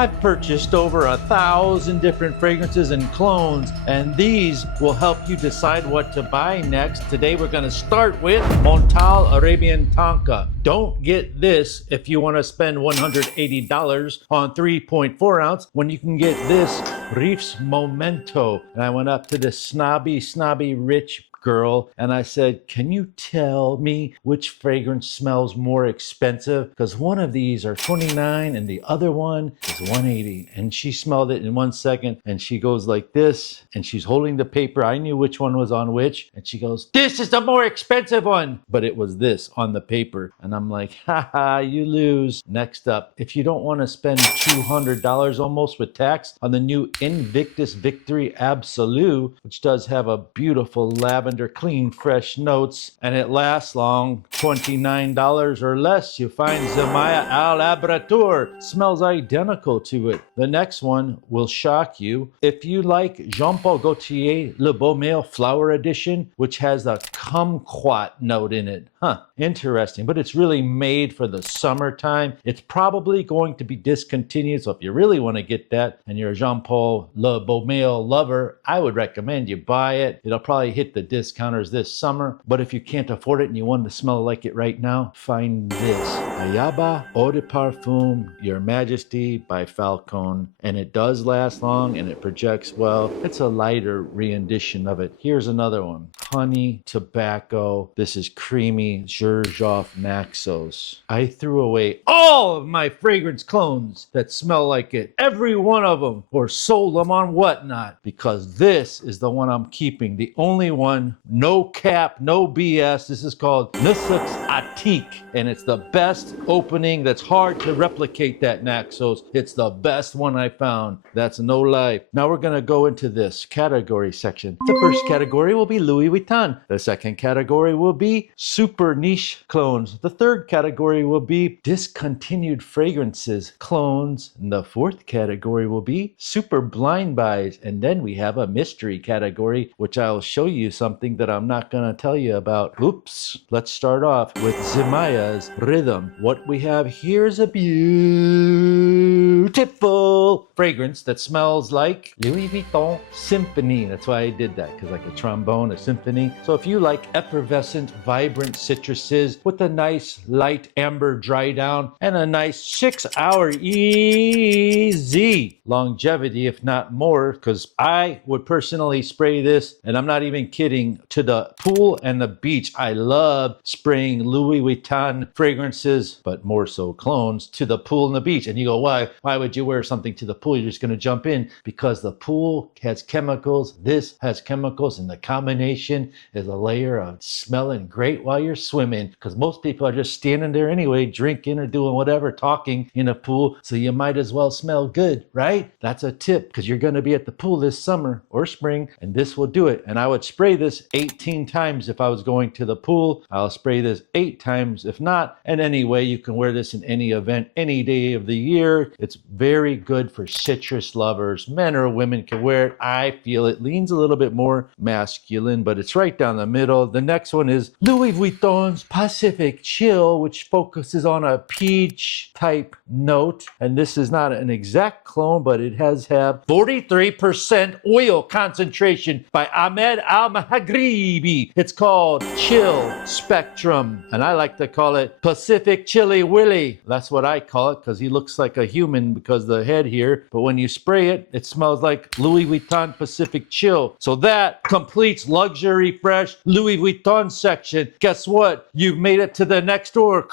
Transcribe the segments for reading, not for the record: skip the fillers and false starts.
I've purchased over 1,000 different fragrances and clones, and these will help you decide what to buy next. Today we're going to start with Montal Arabian Tonka. Don't get this if you want to spend $180 on 3.4 ounce when you can get this Reef's Momento. And I went up to this snobby rich girl and I said, can you tell me which fragrance smells more expensive? Because one of these are $29 and the other one is $180. And she smelled it in 1 second and she goes like this and she's holding the paper. I knew which one was on which. And she goes, this is the more expensive one. But it was this on the paper. And I'm like, haha, you lose. Next up, if you don't want to spend $200 almost with tax on the new Invictus Victory Absolute, which does have a beautiful lavender clean fresh notes and it lasts long, $29 or less, you find Zemaya Al Laboratoire. Smells identical to it. The next one will shock you. If you like Jean-Paul Gaultier Le Baumel Flower Edition, which has a kumquat note in it. Interesting, but it's really made for the summertime. It's probably going to be discontinued, so if you really want to get that and you're a Jean-Paul Le Baumel lover, I would recommend you buy it. It'll probably hit the discounters this summer, but if you can't afford it and you want to smell like it right now, find this. Ayaba Eau de Parfum Your Majesty by Falcon, and it does last long and it projects well. It's a lighter rendition of it. Here's another one. Honey Tobacco. This is creamy Xerjoff Naxos. I threw away all of my fragrance clones that smell like it, every one of them, or sold them on Whatnot, because this is the one I'm keeping, the only one, no cap, no BS. This is called Nusux Atik, and it's the best opening. That's hard to replicate, that Naxos. It's the best one I found. That's no lie. Now we're gonna go into this category section. The first category will be Louis Vuitton. The second category will be super niche clones. The third category will be discontinued fragrances, clones. And the fourth category will be super blind buys. And then we have a mystery category, which I'll show you something that I'm not going to tell you about. Oops. Let's start off with Zemaya's Rhythm. What we have here is a beautiful fragrance that smells like Louis Vuitton Symphony. That's why I did that, because like a trombone, a symphony. So if you like effervescent, vibrant citruses with a nice light amber dry down and a nice 6-hour easy longevity, if not more, because I would personally spray this, and I'm not even kidding, to the pool and the beach. I love spraying Louis Vuitton fragrances, but more so clones, to the pool and the beach. And you go, why would you wear something to the pool? You're just going to jump in. Because the pool has chemicals, this has chemicals, and the combination is a layer of smelling great while you're swimming, because most people are just standing there anyway, drinking or doing whatever, talking in a pool, so you might as well smell good, right? That's a tip, because you're going to be at the pool this summer or spring, and this will do it. And I would spray this 18 times if I was going to the pool. I'll spray this 8 times if not. And anyway, you can wear this in any event, any day of the year. It's very good for citrus lovers. Men or women can wear it. I feel it leans a little bit more masculine, but it's right down the middle. The next one is Louis Vuitton's Pacific Chill, which focuses on a peach type note. And this is not an exact clone, but it has 43% oil concentration by Ahmed Al-Maghribi. It's called Chill Spectrum. And I like to call it Pacific Chili Willy. That's what I call it, because he looks like a human because the head here. But when you spray it, it smells like Louis Vuitton Pacific Chill. So that completes luxury fresh Louis Vuitton section. Guess what? You've made it to the next door.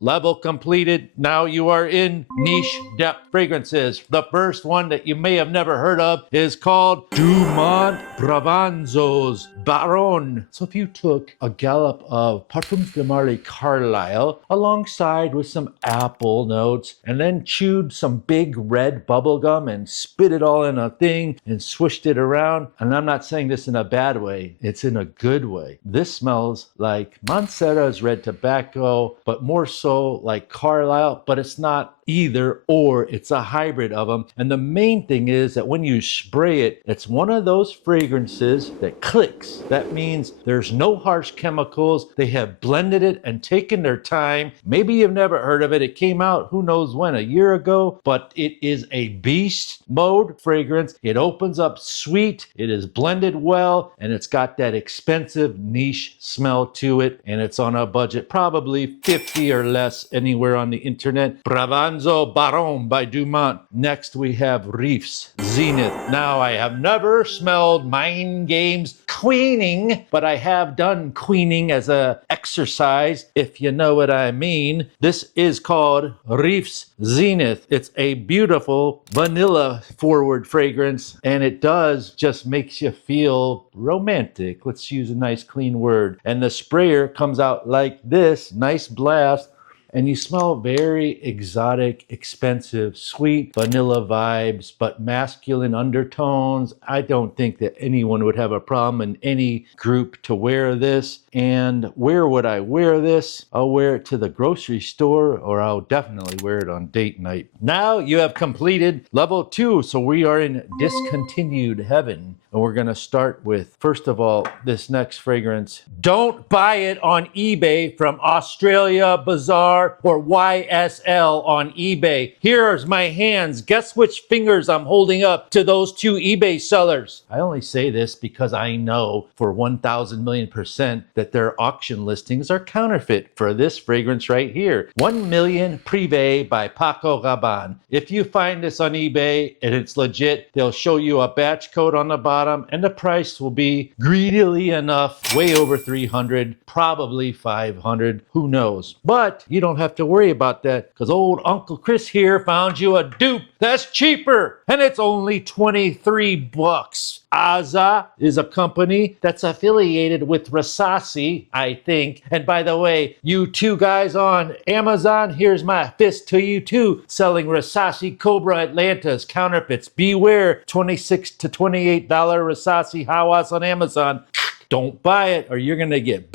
Level completed. Now you are in niche depth fragrances. The first one that you may have never heard of is called Dumont Bravanzo's Baron. So if you took a gallop of Parfums de Marly Carlisle alongside with some apple notes and then chewed some big red bubble gum and spit it all in a thing and swished it around, and I'm not saying this in a bad way, it's in a good way. This smells like Mancera's red tobacco, but more so like Carlisle, but it's not either or. It's a hybrid of them. And the main thing is that when you spray it, it's one of those fragrances that clicks. That means there's no harsh chemicals. They have blended it and taken their time. Maybe you've never heard of it. It came out who knows when, a year ago, but it is a beast mode fragrance. It opens up sweet, it is blended well, and it's got that expensive niche smell to it, and it's on a budget probably 50 or less anywhere on the internet. Bravanzo Baron by Dumont. Next we have Reef's Zenith. Now I have never smelled Mind Games queening, but I have done queening as a exercise, if you know what I mean. This is called Reef's Zenith. It's a beautiful vanilla forward fragrance, and it does just makes you feel romantic. Let's use a nice clean word. And the sprayer comes out like this, nice blast. And you smell very exotic, expensive, sweet vanilla vibes, but masculine undertones. I don't think that anyone would have a problem in any group to wear this. And where would I wear this? I'll wear it to the grocery store, or I'll definitely wear it on date night. Now you have completed level 2, so we are in discontinued heaven. And we're gonna start with, first of all, this next fragrance. Don't buy it on eBay from Australia Bazaar or YSL on eBay. Here's my hands. Guess which fingers I'm holding up to those 2 eBay sellers. I only say this because I know for 1,000 million% that their auction listings are counterfeit for this fragrance right here. 1 million Privé by Paco Rabanne. If you find this on eBay and it's legit, they'll show you a batch code on the bottom, and the price will be greedily enough way over 300, probably 500, who knows. But you don't have to worry about that, because old Uncle Chris here found you a dupe that's cheaper, and it's only 23 bucks. Aza is a company that's affiliated with Rasasi, I think. And by the way, you 2 guys on Amazon, here's my fist to you too, selling Rasasi Cobra Atlantis counterfeits. Beware, $26 to $28 Rasasi Hawas on Amazon. Don't buy it, or you're gonna get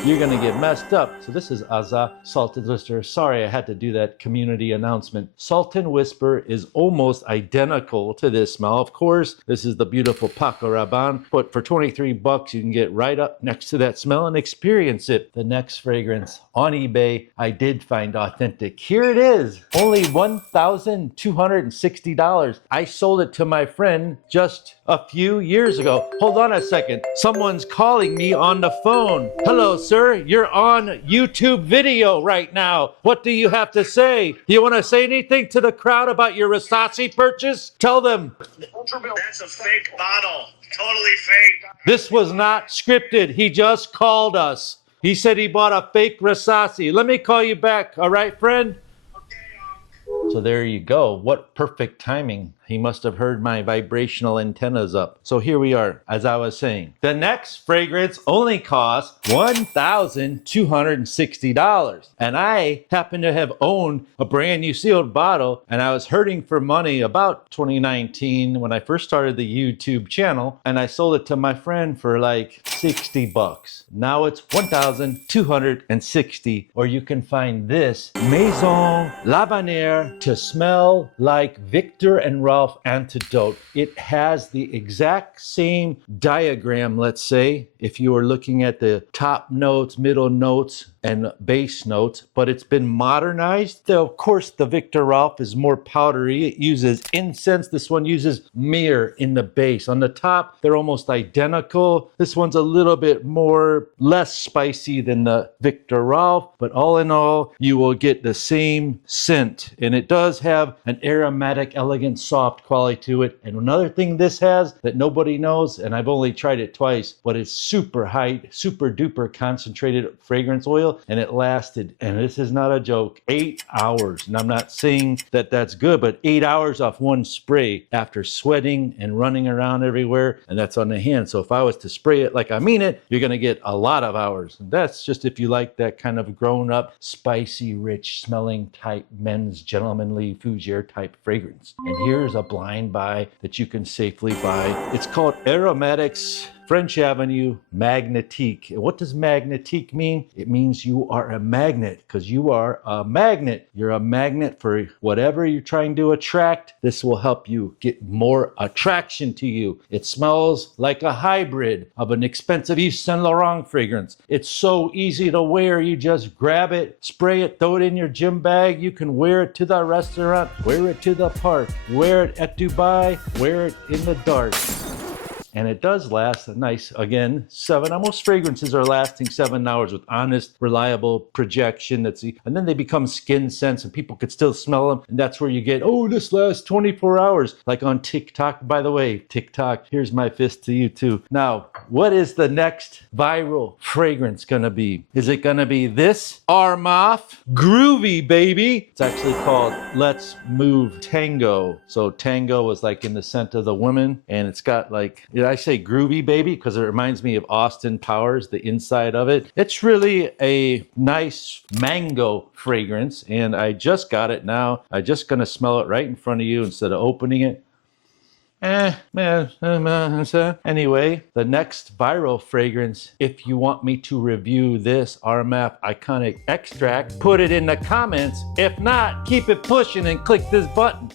messed up. So this is Aza Salted Whisper. Sorry, I had to do that community announcement. Sultan Whisper is almost identical to this smell. Of course, this is the beautiful Paco Rabanne, but for 23 bucks, you can get right up next to that smell and experience it. The next fragrance on eBay, I did find authentic. Here it is, only $1,260. I sold it to my friend just a few years ago. Hold on a second. Someone's calling me on the phone. Hello, sir. You're on YouTube video right now. What do you have to say? Do you want to say anything to the crowd about your Rasasi purchase? Tell them. That's a fake bottle. Totally fake. This was not scripted. He just called us. He said he bought a fake Rasasi. Let me call you back. All right, friend? So there you go. What perfect timing. He must have heard my vibrational antennas up. So here we are, as I was saying. The next fragrance only costs $1,260. And I happen to have owned a brand new sealed bottle, and I was hurting for money about 2019 when I first started the YouTube channel, and I sold it to my friend for like 60 bucks. Now it's 1,260, or you can find this Maison Labannière to smell like Victor and Ralph Antidote. It has the exact same diagram, let's say, if you were looking at the top notes, middle notes, and bass notes, but it's been modernized. So of course, the Victor Ralph is more powdery. It uses incense. This one uses myrrh in the base. On the top, they're almost identical. This one's a little bit less spicy than the Victor Ralph, but all in all, you will get the same scent. And it does have an aromatic, elegant, soft quality to it. And another thing this has that nobody knows, and I've only tried it twice, but it's super high, super duper concentrated fragrance oil. And it lasted, and this is not a joke, 8 hours. And I'm not saying that that's good, but 8 hours off one spray after sweating and running around everywhere, and that's on the hand. So if I was to spray it like I mean it, you're gonna get a lot of hours. And that's just if you like that kind of grown-up, spicy, rich smelling type, men's gentlemanly fougere type fragrance. And here's a blind buy that you can safely buy. It's called Aromatics French Avenue Magnetique. What does magnetique mean? It means you are a magnet, because you are a magnet. You're a magnet for whatever you're trying to attract. This will help you get more attraction to you. It smells like a hybrid of an expensive Yves Saint Laurent fragrance. It's so easy to wear. You just grab it, spray it, throw it in your gym bag. You can wear it to the restaurant, wear it to the park, wear it at Dubai, wear it in the dark. And it does last a nice, again, most fragrances are lasting 7 hours with honest, reliable projection. And then they become skin scents and people could still smell them. And that's where you get, oh, this lasts 24 hours. Like on TikTok, by the way, TikTok, here's my fist to you too. Now, what is the next viral fragrance gonna be? Is it gonna be this? Armaf Groovy, baby. It's actually called Let's Move Tango. So tango is like in the scent of the woman, and it's got like, did I say groovy, baby? Because it reminds me of Austin Powers, the inside of it. It's really a nice mango fragrance, and I just got it now. I'm just gonna smell it right in front of you instead of opening it. Anyway, the next viral fragrance, if you want me to review this Armaf Iconic Extract, put it in the comments. If not, keep it pushing and click this button.